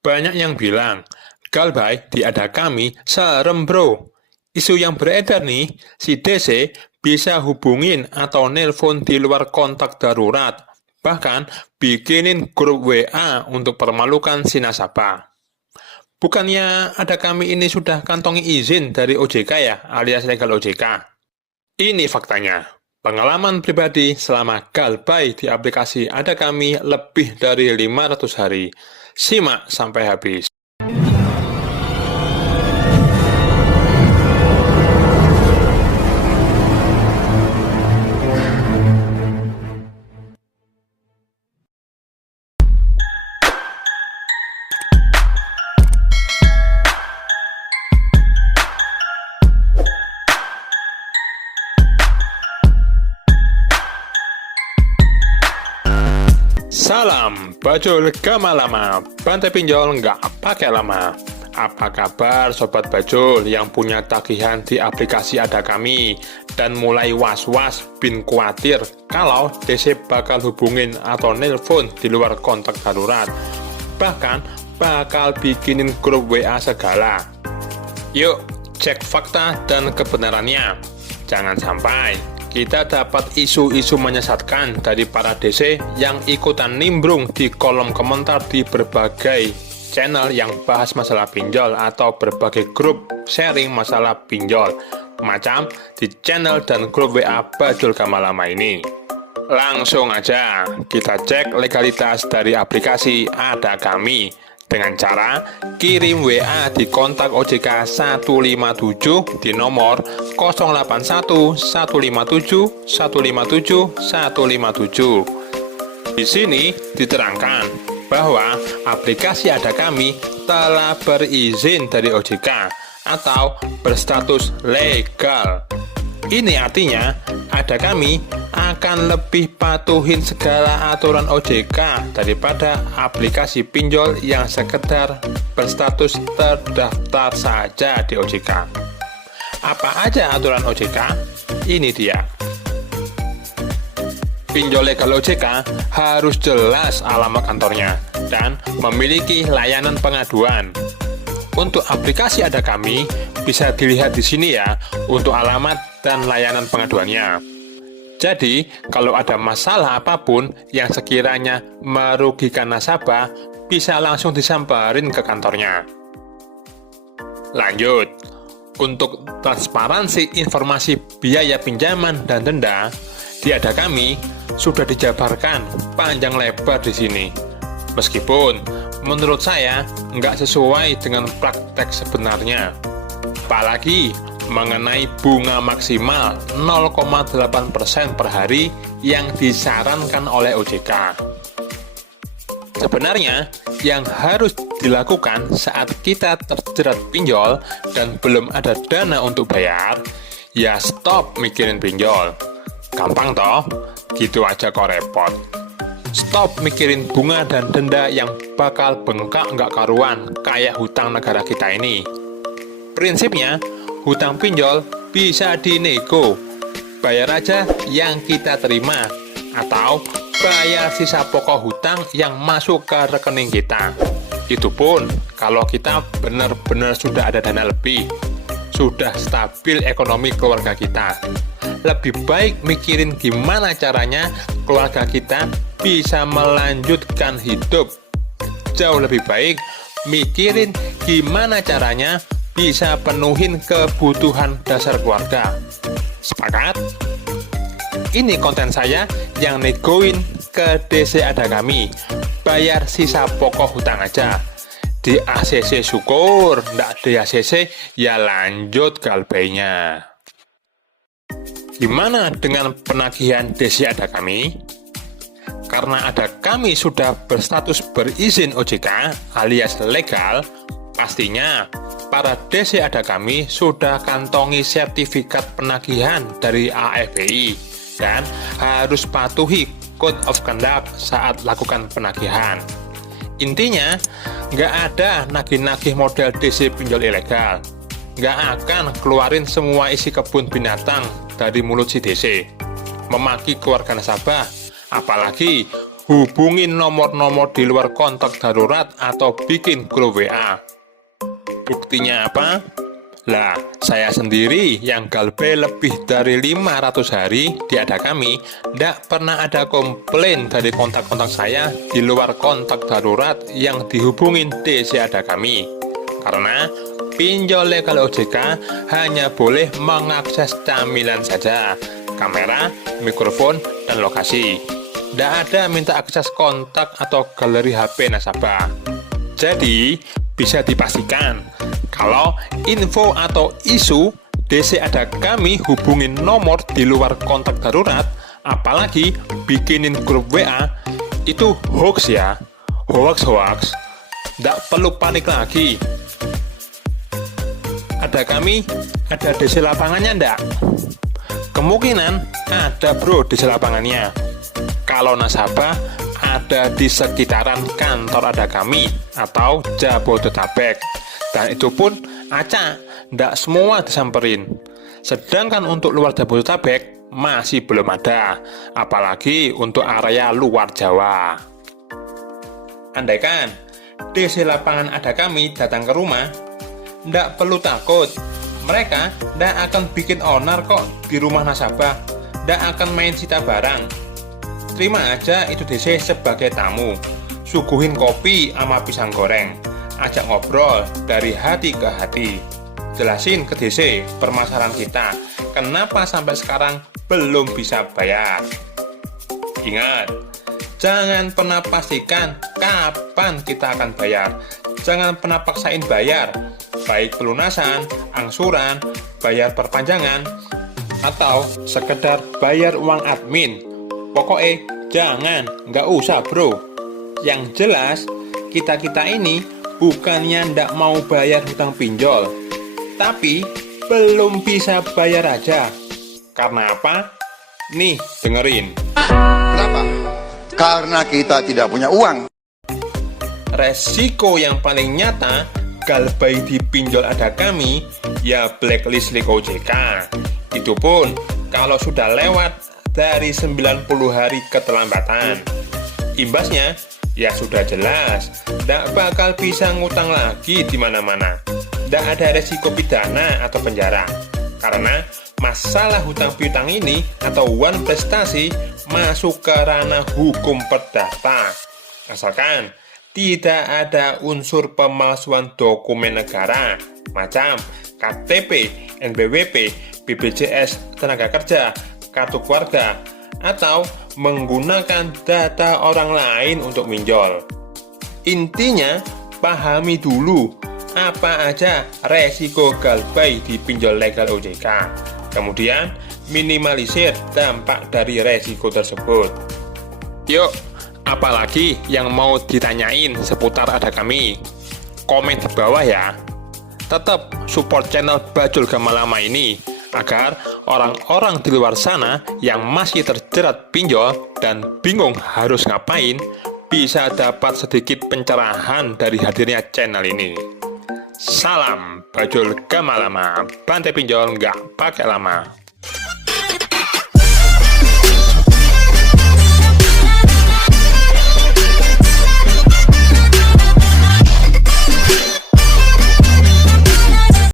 Banyak yang bilang, Galbay di ada kami serem bro. Isu yang beredar nih, si DC bisa hubungin atau nelpon di luar kontak darurat. Bahkan bikinin grup WA untuk permalukan si nasabah. Bukannya ada kami ini sudah kantongi izin dari OJK ya, alias legal OJK? Ini faktanya. Pengalaman pribadi selama Galbay di aplikasi ada kami lebih dari 500 hari. Simak sampai habis. Salam, bajul gama lama, bantai pinjol nggak pakai lama. Apa kabar sobat bajul yang punya tagihan di aplikasi ada kami dan mulai was-was bin khawatir kalau DC bakal hubungin atau nelpon di luar kontak darurat, bahkan bakal bikinin grup WA segala. Yuk cek fakta dan kebenarannya, jangan sampai kita dapat isu-isu menyesatkan dari para DC yang ikutan nimbrung di kolom komentar di berbagai channel yang bahas masalah pinjol atau berbagai grup sharing masalah pinjol, macam di channel dan grup WA Bajul Gama Lama ini. Langsung aja kita cek legalitas dari aplikasi Ada Kami dengan cara kirim WA di kontak OJK 157 di nomor 081 157 157 157. Di sini diterangkan bahwa aplikasi Ada Kami telah berizin dari OJK atau berstatus legal. Ini artinya Ada Kami akan lebih patuhin segala aturan OJK daripada aplikasi pinjol yang sekedar berstatus terdaftar saja di OJK. Apa aja aturan OJK? Ini dia. Pinjol legal OJK harus jelas alamat kantornya dan memiliki layanan pengaduan. Untuk aplikasi Ada Kami bisa dilihat di sini ya untuk alamat dan layanan pengaduannya. Jadi, kalau ada masalah apapun yang sekiranya merugikan nasabah, bisa langsung disamperin ke kantornya. Lanjut, untuk transparansi informasi biaya pinjaman dan denda, di Ada Kami sudah dijabarkan panjang lebar di sini. Meskipun menurut saya nggak sesuai dengan praktek sebenarnya. Apalagi mengenai bunga maksimal 0,8% per hari yang disarankan oleh OJK. Sebenarnya, yang harus dilakukan saat kita terjerat pinjol dan belum ada dana untuk bayar, ya stop mikirin pinjol. Gampang toh? Gitu aja kok repot. Stop mikirin bunga dan denda yang bakal bengkak nggak karuan kayak hutang negara kita ini. Prinsipnya, hutang pinjol bisa dinego, bayar aja yang kita terima, atau bayar sisa pokok hutang yang masuk ke rekening kita. Itu pun kalau kita benar-benar sudah ada dana lebih, sudah stabil ekonomi keluarga kita. Lebih baik mikirin gimana caranya keluarga kita bisa melanjutkan hidup. Jauh lebih baik mikirin gimana caranya bisa penuhin kebutuhan dasar keluarga. Sepakat? Ini konten saya yang negoin ke DC Ada Kami. Bayar sisa pokok hutang aja. Di ACC syukur, ndak di ACC ya lanjut Galbaynya. Gimana dengan penagihan DC Ada Kami? Karena Ada Kami sudah berstatus berizin OJK alias legal, pastinya para DC Ada Kami sudah kantongi sertifikat penagihan dari AFBI dan harus patuhi Code of Conduct saat lakukan penagihan. Intinya, nggak ada nagih-nagih model DC pinjol ilegal. Nggak akan keluarin semua isi kebun binatang dari mulut si DC. Memaki keluarga nasabah, apalagi hubungin nomor-nomor di luar kontak darurat atau bikin grup WA. Buktinya apa? Lah, saya sendiri yang galbay lebih dari 500 hari di Ada Kami, ndak pernah ada komplain dari kontak-kontak saya di luar kontak darurat yang dihubungin DC Ada Kami. Karena pinjol legal OJK hanya boleh mengakses camilan saja, kamera, mikrofon, dan lokasi. Ndak ada minta akses kontak atau galeri HP nasabah. Jadi, bisa dipastikan kalau info atau isu DC Ada Kami hubungin nomor di luar kontak darurat, apalagi bikinin grup WA, itu hoax ya, hoax. Nggak perlu panik lagi. Ada Kami, ada DC lapangannya ndak? Kemungkinan ada bro DC lapangannya. Kalau nasabah ada di sekitaran kantor Ada Kami atau Jabodetabek. Dan itu pun acak, ndak semua disamperin. Sedangkan untuk luar Jabodetabek masih belum ada, apalagi untuk area luar Jawa. Andaikan DC lapangan Ada Kami datang ke rumah, ndak perlu takut. Mereka ndak akan bikin onar kok di rumah nasabah, ndak akan main sita barang. Terima aja itu DC sebagai tamu, suguhin kopi sama pisang goreng, ajak ngobrol dari hati ke hati, jelasin ke DC permasalahan kita, kenapa sampai sekarang belum bisa bayar. Ingat, jangan pernah pastikan kapan kita akan bayar, jangan pernah paksain bayar, baik pelunasan, angsuran, bayar perpanjangan, atau sekedar bayar uang admin. Pokoknya jangan, nggak usah bro. Yang jelas, kita-kita ini bukannya ndak mau bayar hutang pinjol, tapi belum bisa bayar aja. Karena apa? Nih, dengerin. Kenapa? Karena kita tidak punya uang. Resiko yang paling nyata galbay di pinjol Ada Kami ya blacklist Liko OJK. Itu pun kalau sudah lewat dari 90 hari keterlambatan. Imbasnya ya sudah jelas, tidak bakal bisa ngutang lagi di mana-mana. Tidak ada resiko pidana atau penjara. Karena masalah hutang piutang ini atau one prestasi masuk ke ranah hukum perdata. Asalkan tidak ada unsur pemalsuan dokumen negara macam KTP, NPWP, BPJS tenaga kerja, kartu keluarga, atau menggunakan data orang lain untuk minjol. Intinya, pahami dulu apa aja resiko galbay di pinjol legal OJK. Kemudian, minimalisir dampak dari resiko tersebut. Yuk, apalagi yang mau ditanyain seputar Ada Kami? Komen di bawah ya. Tetap support channel Bajul Gamalama ini agar orang-orang di luar sana yang masih terjerat pinjol dan bingung harus ngapain bisa dapat sedikit pencerahan dari hadirnya channel ini. Salam Bajul Gamalama, bantai pinjol nggak pakai lama.